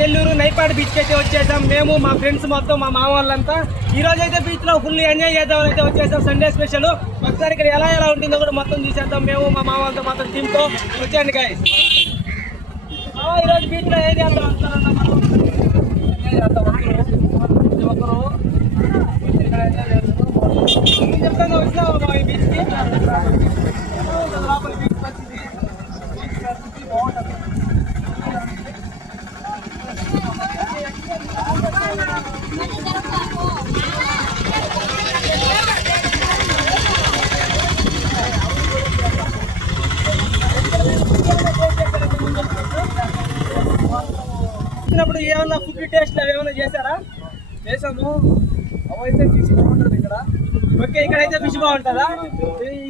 నెల్లూరు నైపాడు బీచ్కి అయితే వచ్చేసాం. మేము మా ఫ్రెండ్స్ మొత్తం మా మామ వాళ్ళంతా ఈ రోజు అయితే బీచ్ లో ఫుల్ ఎంజాయ్ చేద్దాం అయితే వచ్చేసాం. Sunday special. ఒకసారి ఇక్కడ ఎలా ఉంటుందో కూడా మొత్తం చూసేద్దాం. మేము మా మామ వాళ్ళతో మాత్రం టీమ్ తో వచ్చేయండి గాయ్స్. ఈరోజు బీచ్ లో ఏం చేద్దాం అంటారన్న మనం చెప్తాను వచ్చినా ఈ బీచ్ కి లోపల బీచ్ వచ్చింది. బాగుంటుంది. వచ్చినప్పుడు ఏమన్నా ఫుడ్ టేస్ట్ ఏమైనా చేశారా? చేసాము. అవైతే ఫిష్ బాగుంటుంది ఇక్కడ. ఓకే, ఇక్కడైతే ఫిష్ బాగుంటుందా?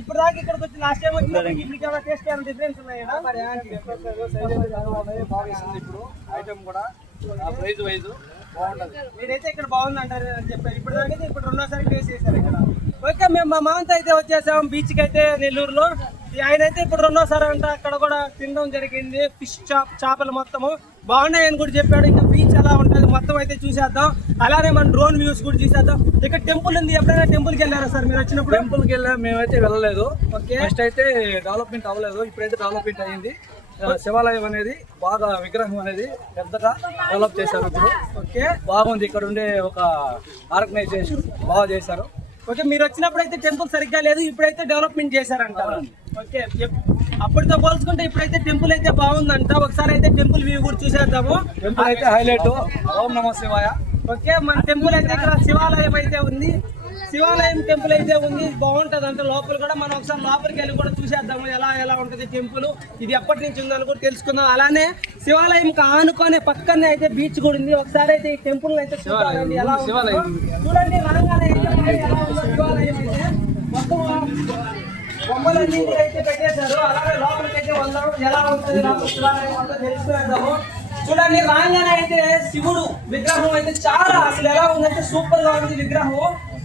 ఇప్పుడు దాకా ఇక్కడికి వచ్చి లాస్ట్ టైం వచ్చిన ఇప్పటికి ఏమైనా టేస్ట్ ఏమైనా డిఫరెన్స్ ఉన్నాయా? బాగా ఇస్తుంది ఇప్పుడు ఐటమ్ కూడా ప్రైజ్ వైజ్ బాగుంటుంది. మీరైతే ఇక్కడ బాగుంది అంటారు అని చెప్పారు. ఇప్పుడు దాకా ఇప్పుడు రెండోసారి టేస్ట్ చేశారు ఇక్కడ. ఓకే, మేము మా మామతో అయితే వచ్చేసాం బీచ్కి అయితే నెల్లూరులో. ఆయన అయితే ఇప్పుడు రెండోసారి అంట అక్కడ కూడా తినడం జరిగింది. ఫిష్ చేపలు మొత్తము బాగున్నాయని కూడా చెప్పాడు. ఇంకా బీచ్ ఎలా ఉంటుంది మొత్తం అయితే చూసేద్దాం. అలానే మన డ్రోన్ వ్యూస్ కూడా చూసేద్దాం. ఇక్కడ టెంపుల్ ఉంది. ఎప్పుడైనా టెంపుల్కి వెళ్ళారా సార్ మీరు వచ్చినప్పుడు? టెంపుల్కి వెళ్ళాం, మేమైతే వెళ్ళలేదు. ఓకే, ఫస్ట్ అయితే డెవలప్మెంట్ అవ్వలేదు, ఇప్పుడైతే డెవలప్మెంట్ అయ్యింది. శివాలయం అనేది బాగా విగ్రహం అనేది పెద్దగా డెవలప్ చేశారు ఇప్పుడు. ఓకే, బాగుంది. ఇక్కడ ఉండే ఒక ఆర్గనైజేషన్ బాగా చేశారు. ఓకే, మీరు వచ్చినప్పుడు అయితే టెంపుల్ సరిగ్గా లేదు, ఇప్పుడైతే డెవలప్మెంట్ చేశారంట. ఓకే, అప్పటితో పోల్చుకుంటే ఇప్పుడైతే టెంపుల్ అయితే బాగుందంట. ఒకసారి అయితే టెంపుల్ వ్యూ కూడా చూసేద్దాము. టెంపుల్ అయితే హైలైట్. ఓం నమః శివాయ. ఓకే, మన టెంపుల్ అయితే ఇక్కడ శివాలయం అయితే ఉంది. శివాలయం టెంపుల్ అయితే ఉంది, బాగుంటుంది అంటే లోపల కూడా. మనం ఒకసారి లోపలికి వెళ్ళి కూడా చూసేద్దాము ఎలా ఉంటుంది టెంపుల్, ఇది ఎప్పటి నుంచి ఉందని కూడా తెలుసుకుందాం. అలానే శివాలయం ఆనుకునే పక్కనే అయితే బీచ్ కూడా ఉంది. ఒకసారి అయితే ఈ టెంపుల్ అయితే చూడాలండి ఎలా ఉంటుందో. చూడండి రాగానే ఎలా ఉందో శివాలయం అయితే మొత్తం బొమ్మలన్నీ అయితే పెట్టేశారు. అలాగే లోపలికి అయితే వెళ్దాం, ఎలా ఉంటుంది శివాలయం అంతా తెలుసుకునేద్దాము. చూడండి రాగానే అయితే శివుడు విగ్రహం అయితే చాలా అసలు ఎలా ఉందంటే సూపర్ గా ఉంది విగ్రహం.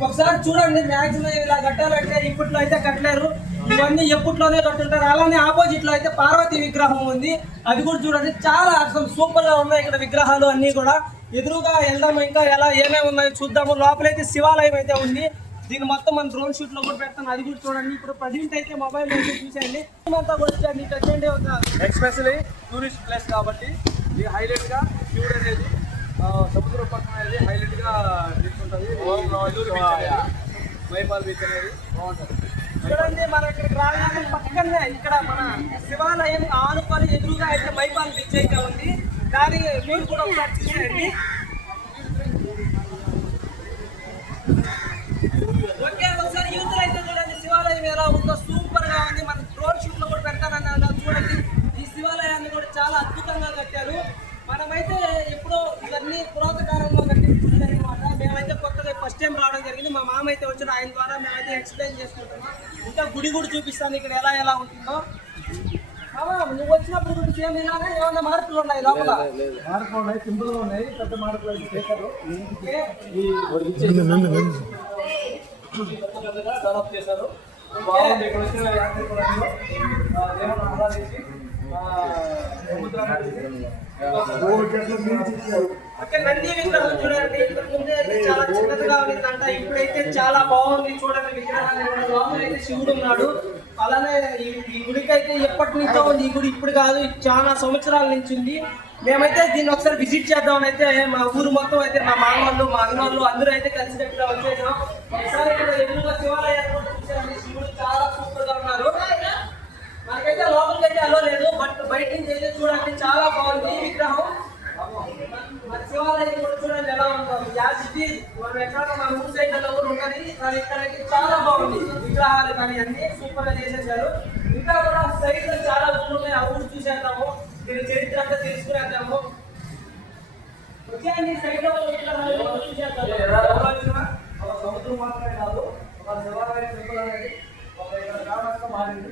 ఒకసారి చూడండి, మాక్సిమం ఇలా కట్టాలంటే ఇప్పట్లో అయితే కట్టలేరు, ఇవన్నీ ఎప్పట్లోనే కట్టుంటారు. అలానే ఆపోజిట్ లో అయితే పార్వతి విగ్రహం ఉంది, అది కూడా చూడండి చాలా అసలు సూపర్ గా ఉన్నాయి ఇక్కడ విగ్రహాలు అన్ని కూడా. ఎదురుగా వెళ్దాము, ఇంకా ఎలా ఏమేమి ఉన్నాయో చూద్దాము. లోపలైతే శివాలయం అయితే ఉంది. దీన్ని మొత్తం మన డ్రోన్ షూట్ లో కూడా పెడతాను, అది కూడా చూడండి. ఇప్పుడు ప్రజెంట్ అయితే మొబైల్ అయితే చూసేయండి అంతా కూడా వచ్చండి. ఎక్స్పెషలీ టూరిస్ట్ ప్లేస్ కాబట్టి ఇది హైలైట్ గా శివుడు అనేది సముద్ర పక్కన అనేది హైలైట్ గా తీసుకుంటుంది. మైపాల్ బీచ్ అనేది బాగుంటుంది. చూడండి మన ఇక్కడ రాగానే పక్కనే ఇక్కడ మన శివాలయం ఆనుకొని ఎదురుగా అయితే మైపాల్ బీచ్ అయితే ఉంది. దాని మీరు కూడా ఒకసారి చూసేయండి. ఓకే, ఒకసారి యూత్ అయితే చూడండి శివాలయం ఎలా ఉందో సూపర్ గా ఉంది. మన డ్రోన్ షూట్ లో కూడా పెడతానన్నా చూడండి. ఈ శివాలయాన్ని కూడా చాలా అద్భుతంగా కట్టారు. మనమైతే ఎప్పుడో ఇవన్నీ పురాతకాలంలో కట్టించారనమాట. మేమైతే కొత్తగా ఫస్ట్ టైం రావడం జరిగింది. మా మామ అయితే వచ్చాడు, ఆయన ద్వారా మేమైతే ఎక్స్ప్లెయిన్ చేసుకుంటున్నాం. ఇంకా గుడి కూడా చూపిస్తాను ఇక్కడ ఎలా ఉంటుందో. నువ్వు వచ్చినప్పుడు కూడా సేమ్ ఇలాగా ఏమన్నా మార్పులు ఉన్నాయి లోపల? మార్పులు ఉన్నాయి, సింపుల్ గా ఉన్నాయి, పెద్ద మార్పులు అయితే చేశారు. డెవలప్ చేశారు, బాగుంది. ఇక్కడ వచ్చిన యాత్రికులను ఆరాధించి నంది విగ్రహం చూడండి. ఇంతకుముందే చాలా చిన్నదిగా ఉందంట, ఇప్పుడైతే చాలా బాగుంది. చూడండి విగ్రహాన్ని లోపల అయితే శివుడు ఉన్నాడు. అలానే ఈ గుడికి అయితే ఎప్పటి నుంచో ఉంది ఈ గుడి, ఇప్పుడు కాదు, చాలా సంవత్సరాల నుంచి ఉంది. మేమైతే దీన్ని ఒకసారి విజిట్ చేద్దామని అయితే మా ఊరు మొత్తం అయితే మా మామూలు మా అన్నోళ్ళు అందరూ అయితే కలిసికట్టుగా వచ్చేసాం. ఒకసారి ఇక్కడ ఎదురుగా శివాలయాన్ని కూడా చూసారండి. శివుడు చాలా సూపర్ గా ఉన్నారు. మనకైతే లోపలికి అయితే అలో లేదు, బట్ బయట నుంచి అయితే చూడండి చాలా బాగుంది విగ్రహం. మన శివాలయం కూడా చూడండి ఎలా ఉందో. మనం ఎక్కడ మన ఊరు సైడ్ లో కూడా ఉంటుంది, కానీ ఇక్కడైతే చాలా బాగుంది విగ్రహాలు కానీ అన్ని సూపర్ గా చేసేసారు. ఇంకా కూడా సైడ్ లో చాలా ఊళ్ళు ఉన్నాయి, ఆ ఊరు చూసేద్దాము, దీని చరిత్ర అంతా తెలుసుకునేద్దాము. వచ్చేయండి సైడ్ లో చూసేద్దాము. సముద్రం మాత్రమే కాదు, ఒక శివాలయం టెంపుల్ అనేది ఒక ఇక్కడ గ్రామంగా మారింది.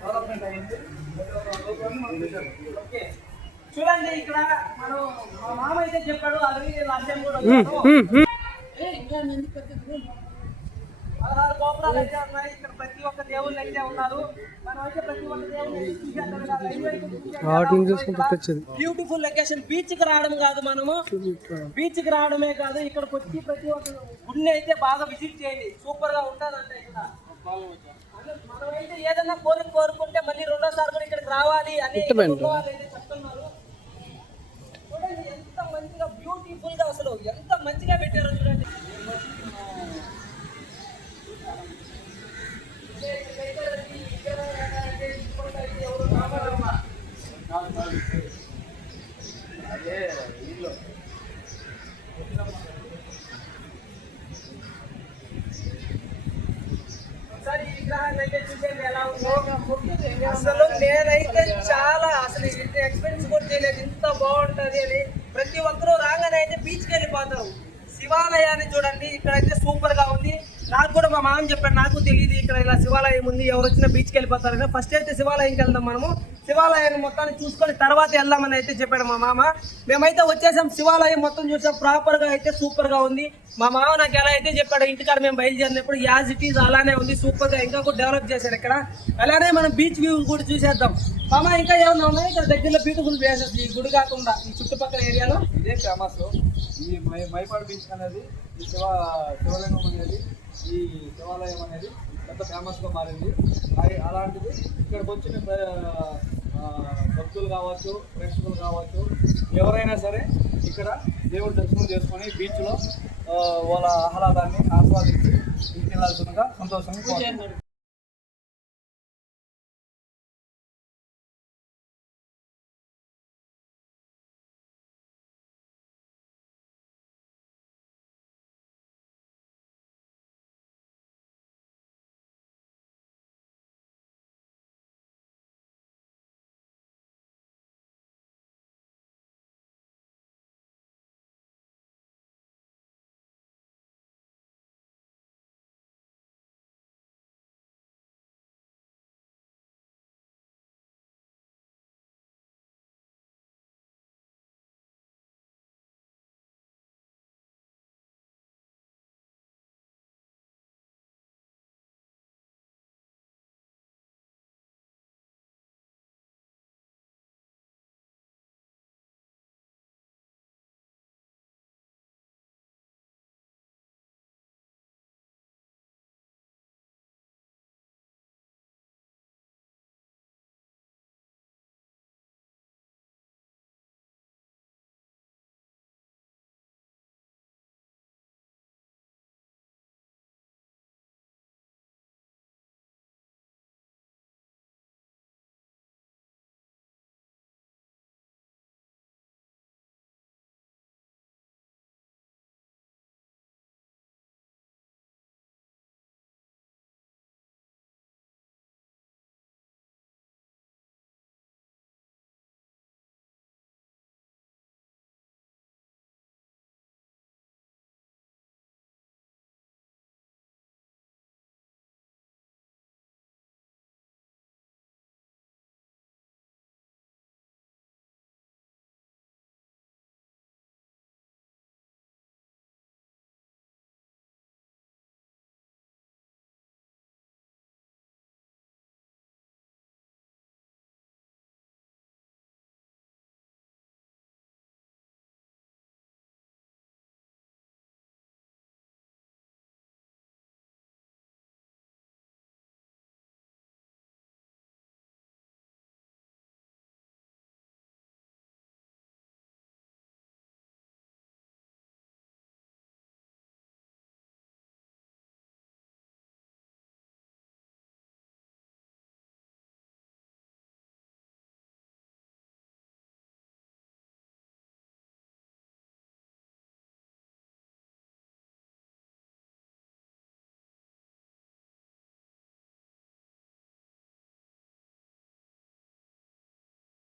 డెవలప్మెంట్ అయింది. చూడండి ఇక్కడ మనం మా మామ అయితే చెప్పాడు, అది లాస్ట్ టైం కూడా 16 గోపురాలు అయితే ఉన్నాయి. ఇక్కడ ప్రతి ఒక్క దేవుళ్ళు అయితే ఉన్నారు. మనం అయితే ప్రతి ఒక్క దేవుళ్ళు అయితే చూసేద్దాం. ఇలా లైవ్ అయితే చూసేద్దాం. Beautiful location. బీచ్ కి రావడం కాదు, మనము బీచ్ కి రావడమే కాదు, ఇక్కడికి వచ్చి ప్రతి ఒక్క గుడిని అయితే బాగా విజిట్ చేయండి. సూపర్ గా ఉంటుందంట ఇక్కడ. మనమైతే ఏదైనా కోరుకుంటే మళ్ళీ రెండోసారి కూడా ఇక్కడికి రావాలి అని అయితే చెప్తున్నారు. చూడండి ఎంత మంచిగా బ్యూటిఫుల్ గా, అసలు ఎంత మంచిగా పెట్టారో చూడండి. ఒకసారి ఈ విగ్రహాన్ని అయితే చూసేయండి ఎలా ఉందో. అసలు నేనైతే చాలా అసలు ఎక్స్పీరియన్స్ కూడా చేయలేదు ఇంత బాగుంటది అని. ప్రతి ఒక్కరూ రాగానే అయితే బీచ్కి వెళ్ళిపోతారు. శివాలయాన్ని చూడండి, ఇక్కడైతే సూపర్ గా ఉంది. నాకు కూడా మా మామ చెప్పాడు, నాకు తెలియదు ఇక్కడ ఇలా శివాలయం ఉంది, ఎవరు వచ్చినా బీచ్కి వెళ్ళిపోతారు. ఫస్ట్ అయితే శివాలయంకి వెళ్దాం, మనము శివాలయాన్ని మొత్తాన్ని చూసుకొని తర్వాత వెళ్దామని అయితే చెప్పాడు మా మామ. మేమైతే వచ్చేసాం, శివాలయం మొత్తం చూసాం. ప్రాపర్ గా అయితే సూపర్ గా ఉంది. మా మామ నాకు ఎలా అయితే చెప్పాడు, ఇంటికాడ మేము బయలుదేరినప్పుడు యాజ్ ఇట్ ఈజ్ అలానే ఉంది, సూపర్ గా. ఇంకా కూడా డెవలప్ చేశారు ఇక్కడ. అలానే మనం బీచ్ వ్యూ కూడా చూసేద్దాం. మామ ఇంకా ఏమన్నా ఉన్నాయి ఇక్కడ దగ్గరలో బ్యూటిఫుల్ ప్లేసెస్ ఈ గుడి కాకుండా ఈ చుట్టుపక్కల ఏరియాలో? ఇదే ఫేమస్ ఈ మైపాడు బీచ్ అనేది, ఈ శివలింగం అనేది, ఈ శివాలయం అనేది పెద్ద ఫేమస్గా మారింది. అలాంటిది ఇక్కడికి వచ్చిన భక్తులు కావచ్చు, ప్రేక్షకులు కావచ్చు, ఎవరైనా సరే ఇక్కడ దేవుడి దర్శనం చేసుకొని బీచ్లో వాళ్ళ ఆహ్లాదాన్ని ఆస్వాదించి ఇంటికి వెళ్ళాల్సిందిగా సంతోషంగా